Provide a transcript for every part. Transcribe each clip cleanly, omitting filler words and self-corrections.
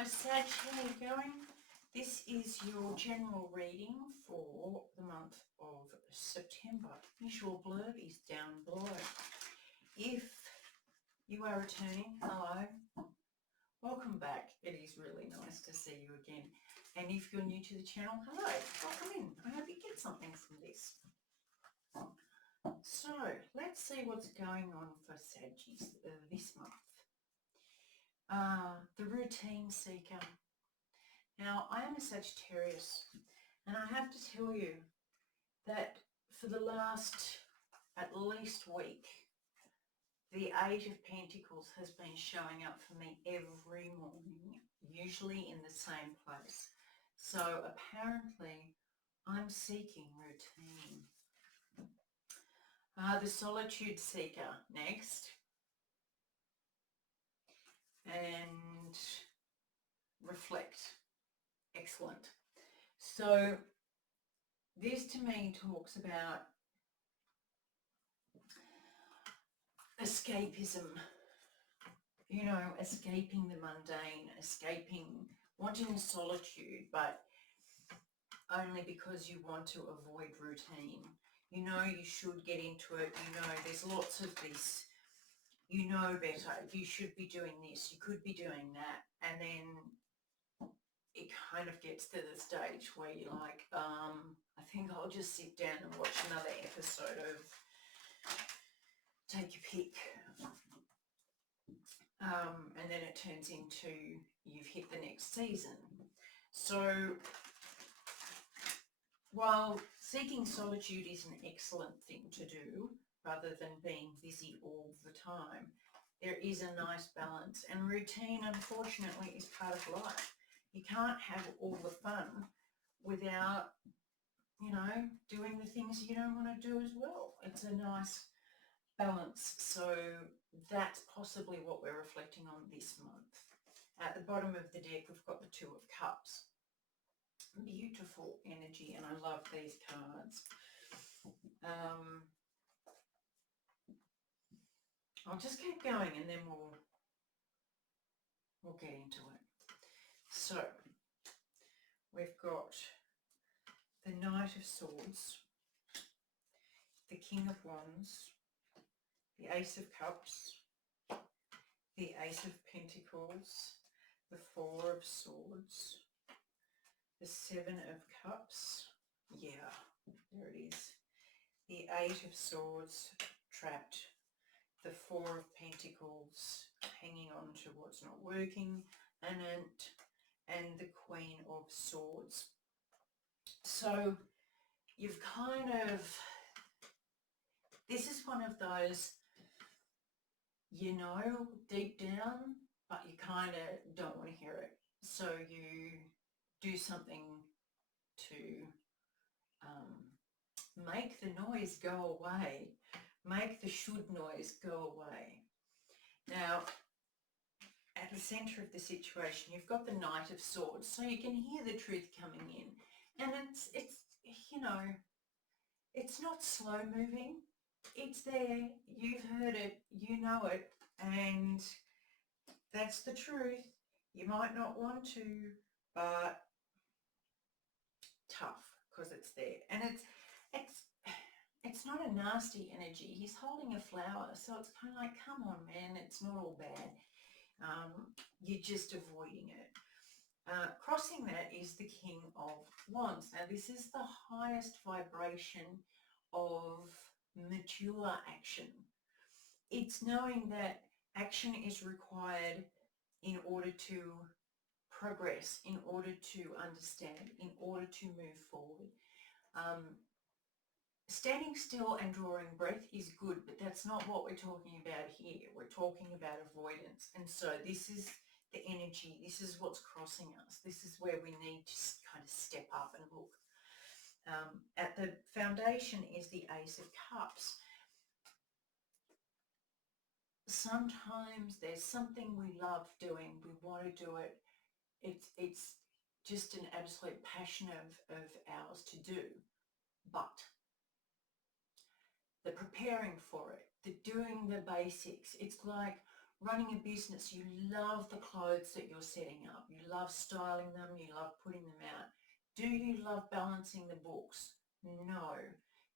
Hello Sag, how are you going? This is your general reading for the month of September. Visual blurb is down below. If you are returning, hello, welcome back. It is really nice to see you again. And if you're new to the channel, hello, welcome in. I hope you get something from this. So let's see what's going on for Saggies this month. The routine seeker. Now, I am a Sagittarius, and I have to tell you that for the last at least week, the Eight of Pentacles has been showing up for me every morning, usually in the same place. So apparently, I'm seeking routine. The Solitude Seeker next. And Reflect. Excellent. So this to me talks about escapism, you know, escaping the mundane, wanting solitude, but only because you want to avoid routine. You know you should get into it, you know there's lots of this, you know better, you should be doing this, you could be doing that, and then it kind of gets to the stage where you're like, I think I'll just sit down and watch another episode of Take a Pick. And then it turns into you've hit the next season. So while seeking solitude is an excellent thing to do, rather than being busy all the time, there is a nice balance. And routine, unfortunately, is part of life. You can't have all the fun without, you know, doing the things you don't want to do as well. It's a nice balance. So that's possibly what we're reflecting on this month. At the bottom of the deck, we've got the Two of Cups. Beautiful energy, and I love these cards. I'll just keep going and then we'll get into it. So we've got the Knight of Swords, the King of Wands, the Ace of Cups, the Ace of Pentacles, the Four of Swords, the Seven of Cups, yeah, there it is, the Eight of Swords, trapped, the Four of Pentacles, hanging on to what's not working, and the Queen of Swords. So you've kind of, this is one of those, you know, deep down, but you kind of don't want to hear it. So you do something to make the noise go away, make the should noise go away. Now, at the center of the situation, you've got the Knight of Swords, so you can hear the truth coming in. And it's you know, it's not slow moving. It's there. You've heard it. You know it. And that's the truth. You might not want to, but tough, because it's there. And it's not a nasty energy. He's holding a flower, so it's kind of like, come on, man, it's not all bad. You're just avoiding it. Crossing that is the King of Wands. Now, this is the highest vibration of mature action. It's knowing that action is required in order to progress, in order to understand, in order to move forward. Standing still and drawing breath is good, but that's not what we're talking about here. We're talking about avoidance. And so this is the energy. This is what's crossing us. This is where we need to kind of step up and look. At the foundation is the Ace of Cups. Sometimes there's something we love doing. We want to do it. It's just an absolute passion of ours to do. But the preparing for it, the doing the basics, it's like running a business, you love the clothes that you're setting up. You love styling them. You love putting them out. Do you love balancing the books? No.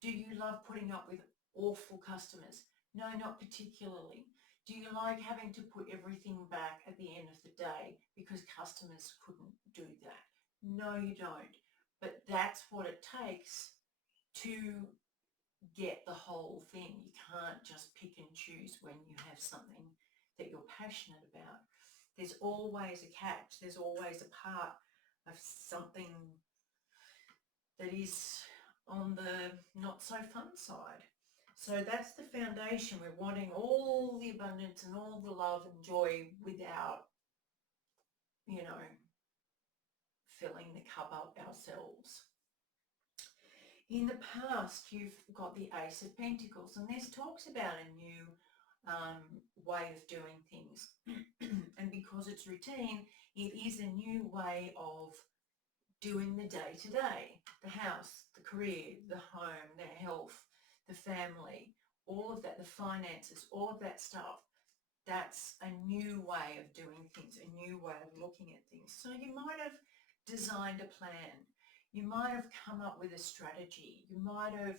Do you love putting up with awful customers? No, not particularly. Do you like having to put everything back at the end of the day because customers couldn't do that? No, you don't. But that's what it takes to get the whole thing. You can't just pick and choose when you have something that you're passionate about. There's always a catch. There's always a part of something that is on the not so fun side. So that's the foundation. We're wanting all the abundance and all the love and joy without, you know, filling the cup up ourselves. In the past, you've got the Ace of Pentacles, and this talks about a new way of doing things. And because it's routine, it is a new way of doing the day-to-day, the house, the career, the home, the health, the family, all of that, the finances, all of that stuff. That's a new way of doing things, a new way of looking at things. So you might have designed a plan. You might have come up with a strategy. You might have,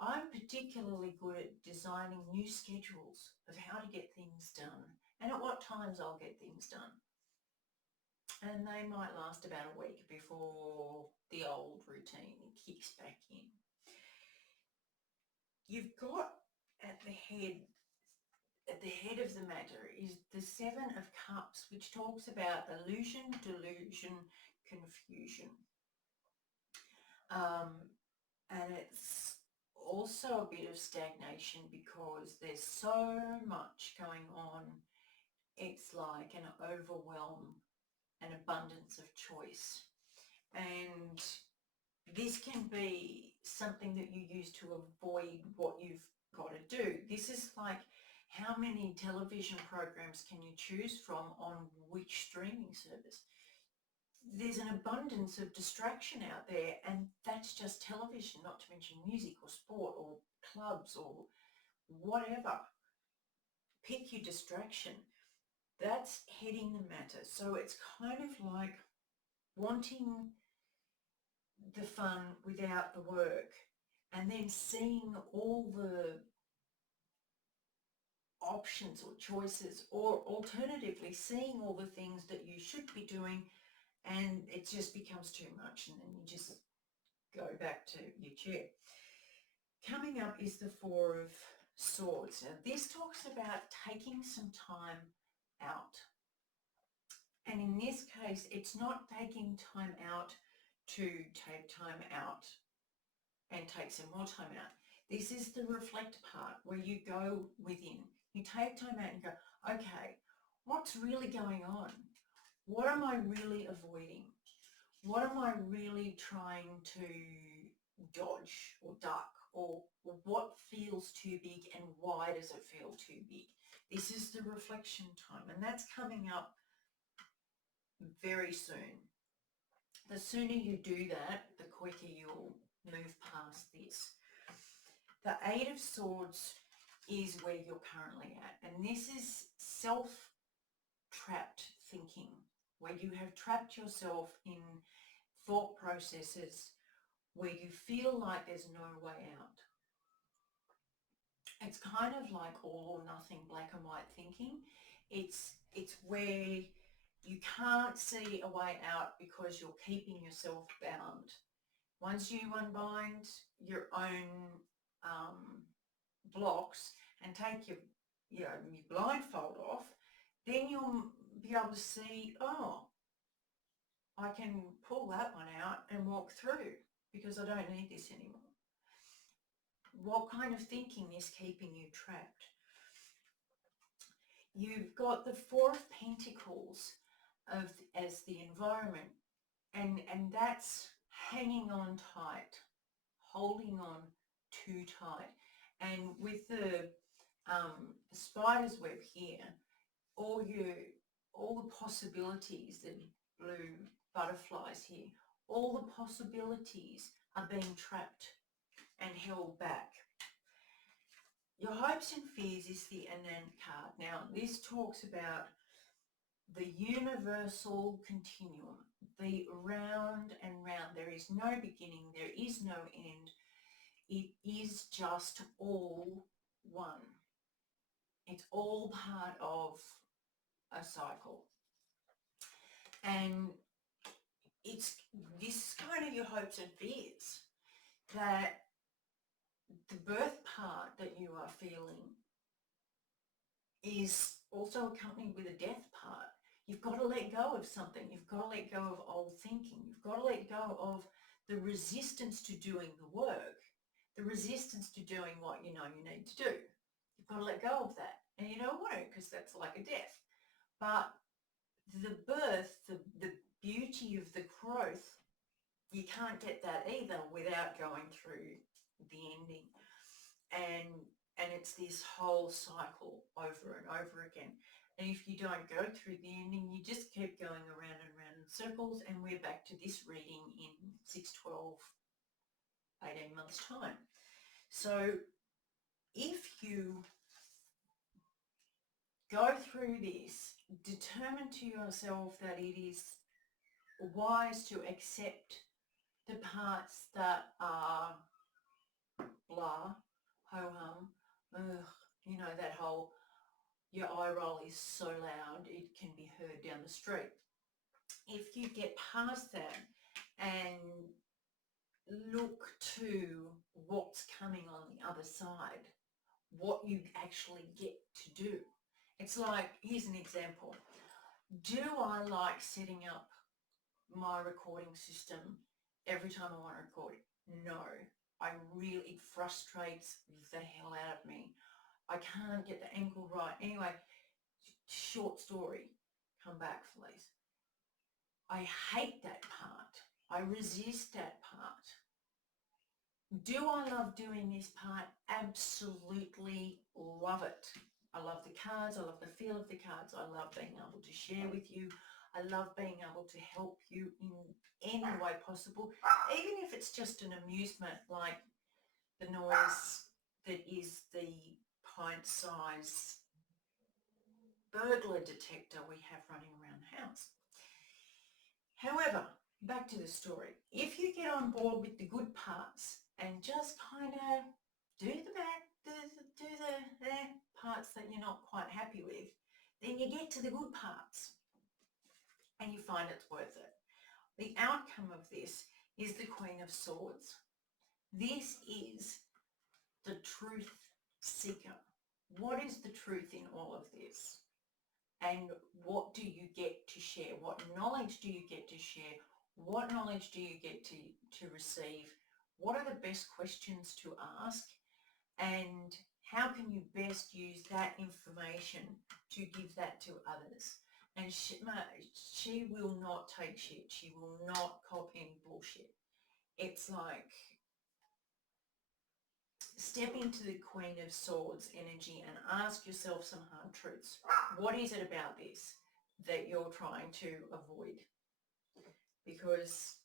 I'm particularly good at designing new schedules of how to get things done and at what times I'll get things done. And they might last about a week before the old routine kicks back in. You've got at the head of the matter is the Seven of Cups, which talks about illusion, delusion, confusion. And it's also a bit of stagnation because there's so much going on. It's like an overwhelm, an abundance of choice. And this can be something that you use to avoid what you've got to do. This is like, how many television programs can you choose from on which streaming service? There's an abundance of distraction out there, and that's just television, not to mention music or sport or clubs or whatever. Pick your distraction. That's heading the matter. So it's kind of like wanting the fun without the work, and then seeing all the options or choices, or alternatively seeing all the things that you should be doing, and it just becomes too much, and then you just go back to your chair. Coming up is the Four of Swords. Now this talks about taking some time out, and in this case it's not taking time out to take time out and take some more time out. This is the reflect part where you go within. You take time out and go, okay, what's really going on? What am I really avoiding? What am I really trying to dodge or duck? Or what feels too big, and why does it feel too big? This is the reflection time, and that's coming up very soon. The sooner you do that, the quicker you'll move past this. The Eight of Swords is where you're currently at, and this is self-trapped thinking, where you have trapped yourself in thought processes where you feel like there's no way out. It's kind of like all or nothing, black and white thinking. It's where you can't see a way out because you're keeping yourself bound. Once you unbind your own blocks and take your blindfold off, then you'll be able to see, oh, I can pull that one out and walk through because I don't need this anymore. What kind of thinking is keeping you trapped? You've got the Four of Pentacles as the environment, and that's hanging on tight, holding on too tight. And with the spider's web here, all the possibilities, the blue butterflies here, all the possibilities are being trapped and held back. Your hopes and fears is the Anand card. Now, this talks about the universal continuum, the round and round. There is no beginning, there is no end. It is just all one. It's all part of a cycle. And it's this kind of your hopes and fears, that the birth part that you are feeling is also accompanied with a death part. You've got to let go of something. You've got to let go of old thinking. You've got to let go of the resistance to doing the work, the resistance to doing what you know you need to do. You've got to let go of that. And you don't want to, because that's like a death. But the birth, the beauty of the growth, you can't get that either without going through the ending. And it's this whole cycle over and over again. And if you don't go through the ending, you just keep going around and around in circles, and we're back to this reading in 6, 12, 18 months' time. So if you go through this, determine to yourself that it is wise to accept the parts that are blah, ho-hum, you know, that whole, your eye roll is so loud it can be heard down the street. If you get past that and look to what's coming on the other side, what you actually get to do. It's like, here's an example. Do I like setting up my recording system every time I want to record? No. It frustrates the hell out of me. I can't get the angle right. Anyway, short story. Come back, please. I hate that part. I resist that part. Do I love doing this part? Absolutely love it. I love the cards. I love the feel of the cards. I love being able to share with you. I love being able to help you in any way possible, even if it's just an amusement, like the noise that is the pint-size burglar detector we have running around the house. However, back to the story. If you get on board with the good parts and just kind of do the parts that you're not quite happy with, then you get to the good parts and you find it's worth it. The outcome of this is the Queen of Swords. This is the truth seeker. What is the truth in all of this? And what do you get to share? What knowledge do you get to share? What knowledge do you get to receive? What are the best questions to ask? And how can you best use that information to give that to others? And she will not take shit. She will not cop any bullshit. It's like, step into the Queen of Swords energy and ask yourself some hard truths. What is it about this that you're trying to avoid? Because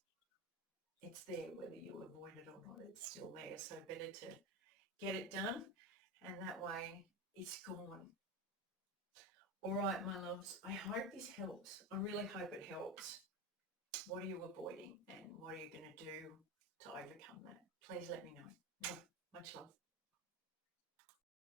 it's there, whether you avoid it or not, it's still there. So better to get it done, and that way it's gone. All right, my loves, I hope this helps. I really hope it helps. What are you avoiding, and what are you going to do to overcome that? Please let me know. Much love.